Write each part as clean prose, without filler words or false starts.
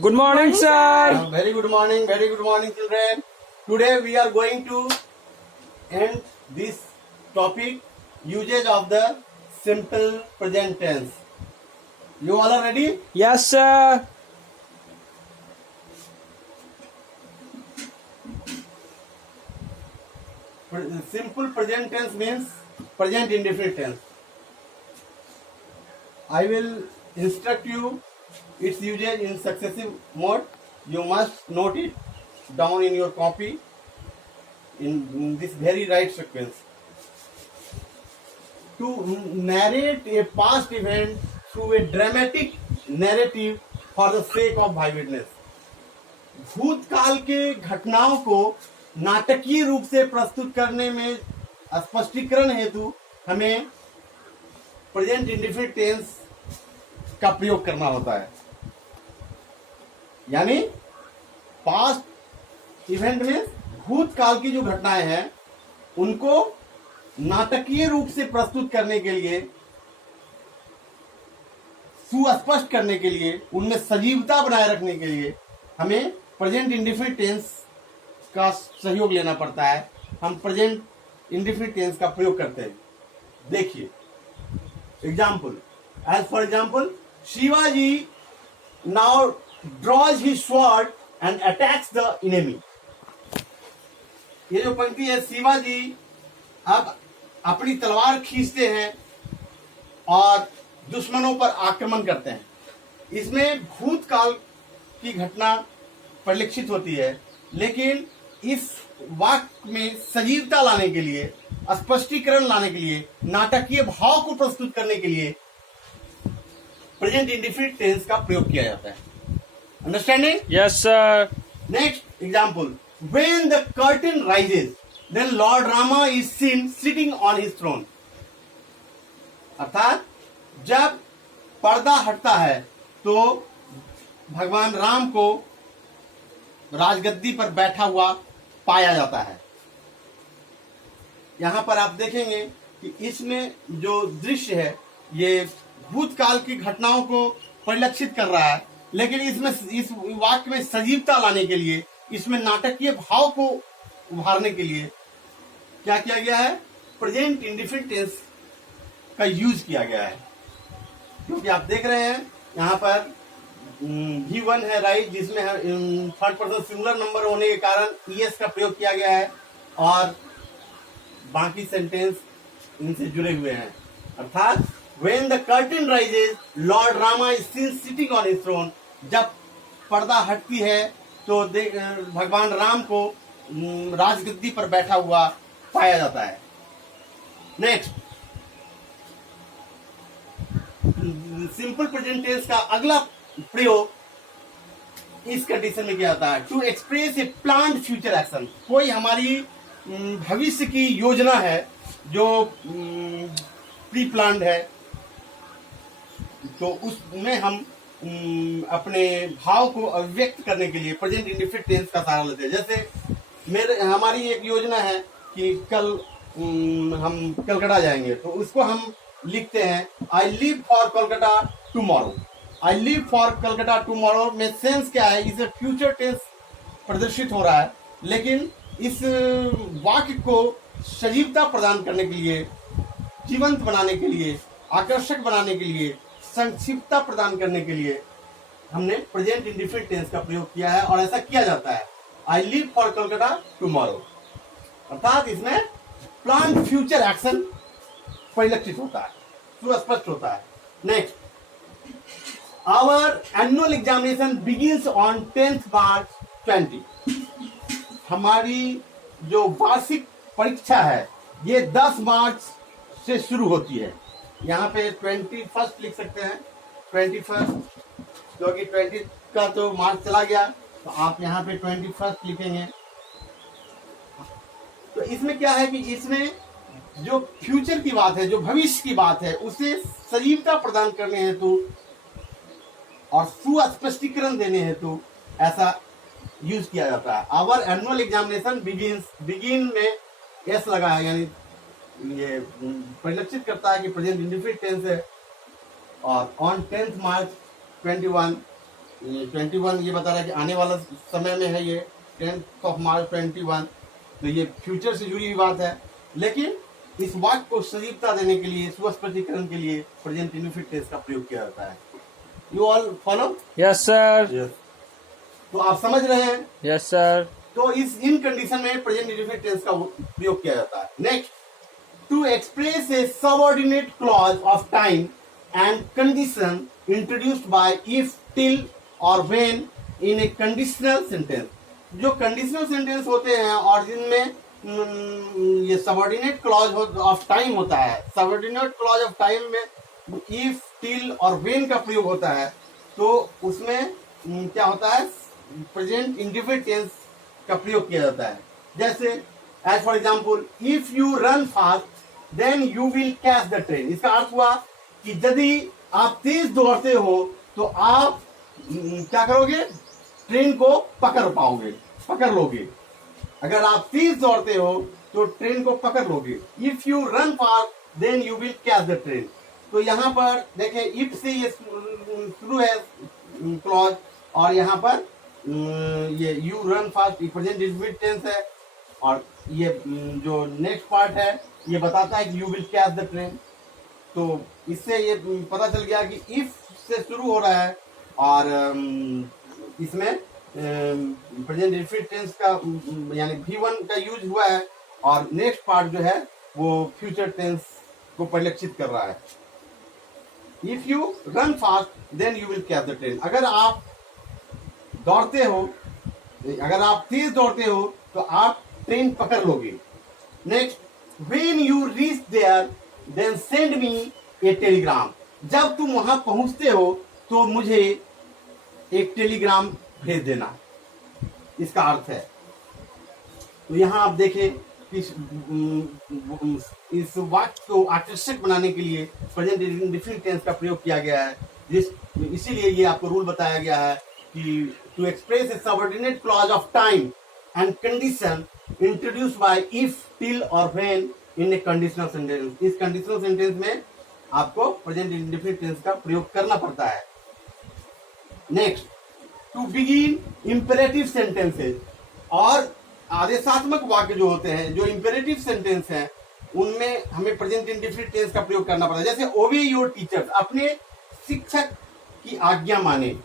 Good morning, sir. Very good morning, children. Today we are going to end this topic, usage of the simple present tense. You all are ready? Yes, sir. Simple present tense means present indefinite tense. I will instruct you its usage in successive mode. You must note it down in your copy in this very right sequence. To narrate a past event through a dramatic narrative for the sake of vividness. भूतकाल के घटनाओं को नाटकीय रूप से प्रस्तुत करने में स्पष्टीकरण हेतु हमें प्रेजेंट इंडेफिनिट टेंस का प्रयोग करना होता है। यानी पास्ट इवेंट में भूतकाल की जो घटनाएं हैं उनको नाटकीय रूप से प्रस्तुत करने के लिए, सुस्पष्ट करने के लिए, उनमें सजीवता बनाए रखने के लिए हमें प्रेजेंट इंडेफिनिट टेंस का सहयोग लेना पड़ता है। हम प्रेजेंट इंडेफिनिट टेंस का प्रयोग करते हैं। देखिए example, as for example, Shivaji now draws his sword and attacks the enemy. ये जो पंक्ति है, शिवाजी अब अपनी तलवार खींचते हैं और दुश्मनों पर आक्रमण करते हैं। इसमें भूतकाल की घटना परिलक्षित होती है, लेकिन इस वाक्य में सजीवता लाने के लिए, स्पष्टीकरण लाने के लिए, नाटकीय भाव को प्रस्तुत करने के लिए प्रेजेंट इंडेफिनिट टेंस का प्रयोग किया जाता है। Understanding? Yes, sir. Next example, when the curtain rises then Lord Rama is seen sitting on his throne. अर्थात जब पर्दा हटता है तो भगवान राम को राजगद्दी पर बैठा हुआ पाया जाता है। यहां पर आप देखेंगे कि इसमें जो दृश्य है ये भूतकाल की घटनाओं को परिलक्षित कर रहा है, लेकिन इसमें इस वाक्य में सजीवता लाने के लिए, इसमें नाटकीय भाव को उभारने के लिए क्या किया गया है? प्रेजेंट इंडेफिनिट टेंस का यूज किया गया है। क्योंकि आप देख रहे हैं यहाँ पर V1 है, राइट, जिसमें थर्ड पर्सन सिंगुलर नंबर होने के कारण ES का प्रयोग किया गया है और बाकी सेंटेंस इनसे जुड़े हुए हैं। अर्थात when the curtain rises Lord Rama is seen sitting on his throne. जब पर्दा हटती है तो भगवान राम को राजगद्दी पर बैठा हुआ पाया जाता है। नेक्स्ट, सिंपल प्रेजेंट टेंस का अगला प्रयोग इस कंडीशन में किया जाता है, to express a planned future action. कोई हमारी भविष्य की योजना है जो प्री प्लान्ड है, तो उसमें हम अपने भाव को अभिव्यक्त करने के लिए प्रेजेंट इंडेफिनिट टेंस का सहारा लेते हैं। जैसे हमारी एक योजना है कि कल हम कलकत्ता जाएंगे, तो उसको हम लिखते हैं I leave for Kolkata tomorrow. I leave for Calcutta tomorrow में सेंस क्या है? इसे फ्यूचर टेंस प्रदर्शित हो रहा है, लेकिन इस वाक्य को सजीवता प्रदान करने के लिए, जीवंत बनाने के लिए, आकर्षक बनाने के लिए, संक्षिप्तता प्रदान करने के लिए हमने प्रेजेंट इंडेफिनिट टेंस का प्रयोग किया है। और ऐसा किया जाता है, I leave for Calcutta tomorrow. अर्थात इसमें प्लान फ्यूचर एक्शन परिलक्षित होता है, सुस्पष्ट होता है। Next, our annual examination begins on 10th March 2020। हमारी जो वार्षिक परीक्षा है ये 10 मार्च से शुरू होती है। यहाँ पे 21 लिख सकते हैं, 21, क्योंकि 20 का तो मार्च चला गया, तो आप यहाँ पे 21 लिखेंगे। तो इसमें क्या है कि इसमें जो फ्यूचर की बात है, जो भविष्य की बात है, उसे सजीवता प्रदान करने हेतु और सुस्पष्टीकरण देने हेतु ऐसा यूज किया जाता है। Our annual examination begins, begin में एस लगा है, यानी ये परिलक्षित करता है कि प्रेजेंट इंडेफिनिट टेंस है। और ऑन 10th March 21 21 ये बता रहा है कि आने वाला समय में है, ये 10th of March 21, तो ये फ्यूचर से जुड़ी हुई बात है। लेकिन इस वाक्य को सजीवता देने के लिए, सुस्पष्टीकरण के लिए प्रेजेंट इंडेफिनिट टेंस का प्रयोग किया जाता है। You all follow? Yes sir. Yes. तो आप समझ रहे हैं? Yes sir. तो इन कंडीशन में प्रेजेंट इंडेफिनिट टेंस का प्रयोग किया जाता है। Next, to express a subordinate clause of time and condition introduced by if, till और when in a conditional sentence. जो कंडीशनल सेंटेंस होते हैं और जिनमें ये सबऑर्डिनेट क्लॉज ऑफ टाइम होता है, सबऑर्डिनेट क्लॉज ऑफ टाइम में इफ, टिल और व्हेन का प्रयोग होता है, तो उसमें क्या होता है, प्रेजेंट इंडेफिनिट टेंस का प्रयोग किया जाता है। जैसे as for example, if you run fast then you will catch the train. इसका अर्थ हुआ कि यदि आप तेज दौड़ते हो तो आप क्या करोगे, ट्रेन को पकड़ लोगे। अगर आप तेज दौड़ते हो तो ट्रेन को पकड़ लोगे। If you run fast then you will catch the train. तो यहाँ पर देखें, इफ से ये शुरू है क्लॉज, और यहाँ पर ये you run fast present indefinite tense है, और ये जो नेक्स्ट पार्ट है ये बताता है कि you will catch the train. तो इससे ये पता चल गया कि इफ से शुरू हो रहा है और इसमें प्रेजेंट इंडेफिनिट टेंस का यानी V1 का यूज हुआ है, और नेक्स्ट पार्ट जो है वो फ्यूचर टेंस को परिलक्षित कर रहा है। If you run fast then you will catch the train. अगर आप दौड़ते हो, अगर आप तेज दौड़ते हो तो आप ट्रेन पकड़ लोगे। Next, when you reach there then send me a telegram. जब तुम वहां पहुंचते हो तो मुझे एक टेलीग्राम भेज देना, इसका अर्थ है। तो यहां आप देखें कि इस वाक्य को आकर्षक बनाने के लिए प्रेजेंट इंडेफिनिट टेंस का प्रयोग किया गया है। इसीलिए ये आपको रूल बताया गया है कि to express a subordinate clause of time and condition introduced by if, till और when in a conditional sentence. इस कंडीशनल सेंटेंस में आपको प्रेजेंट इंडेफिनिट टेंस का प्रयोग करना पड़ता है। Next, to begin imperative sentences. और आदेशात्मक वाक्य जो होते हैं, जो इंपेरेटिव सेंटेंस हैं, उनमें हमें प्रेजेंट इंडेफिनिट टेंस का प्रयोग करना पड़ता है। जैसे ओबे योर टीचर्स, अपने शिक्षक की आज्ञा माने,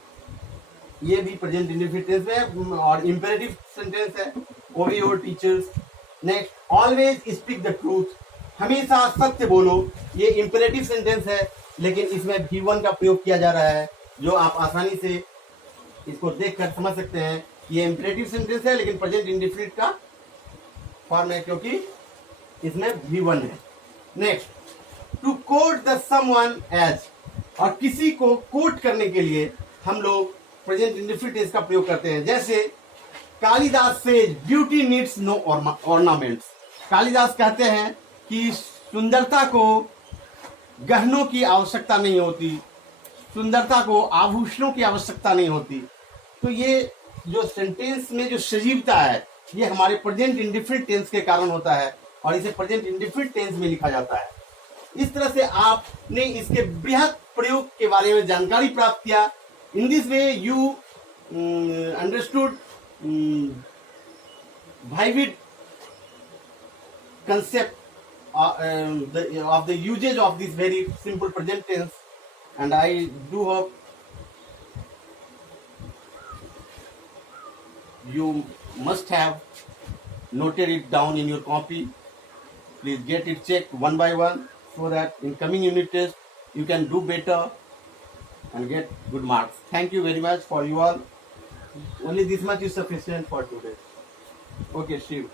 ये भी प्रेजेंट इंडेफिनिट टेंस है और इंपेरेटिव सेंटेंस है, ओबे your teachers. Next, always speak the truth, हमेशा सत्य बोलो, ये इंपेरेटिव सेंटेंस है, लेकिन इसमें V1 का प्रयोग किया जा रहा है, जो आप आसानी से इसको देखकर समझ सकते हैं। ये इंपेरेटिव सेंटेंस है लेकिन प्रेजेंट इंडेफिनिट का फॉर्म है, क्योंकि इसमें V1 है। Next, to quote the someone as, और किसी को कोट करने के लिए हम लोग प्रेजेंट इंडेफिनिट टेंस का प्रयोग करते हैं। जैसे Kalidas says beauty needs no ornaments. Kalidas कहते हैं कि सुंदरता को गहनों की आवश्यकता नहीं होती, सुंदरता को आभूषणों की आवश्यकता नहीं होती। तो ये जो सेंटेंस में जो सजीवता है, ये हमारे प्रेजेंट इंडेफिनिट टेंस के कारण होता है, और इसे प्रेजेंट इंडेफिनिट टेंस में लिखा जाता है। इस तरह से आपने इसके बृहद प्रयोग के बारे में जानकारी प्राप्त किया। In this way you understood vivid concept of the usage of this very simple present tense, and I do hope you must have noted it down in your copy. Please get it checked one by one so that in coming unit test you can do better and get good marks. Thank you very much for you all. Only this much is sufficient for today. Okay, Shiv.